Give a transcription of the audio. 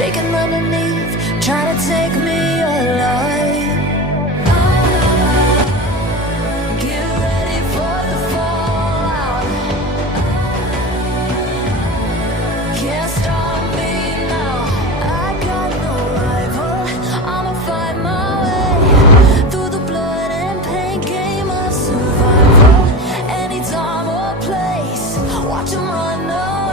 shaking underneath, trying to take me alive. Get ready for the fallout. Can't stop me now. I got no rival. I'ma find my way through the blood and pain game of survival. Any time or place, watch 'em run away.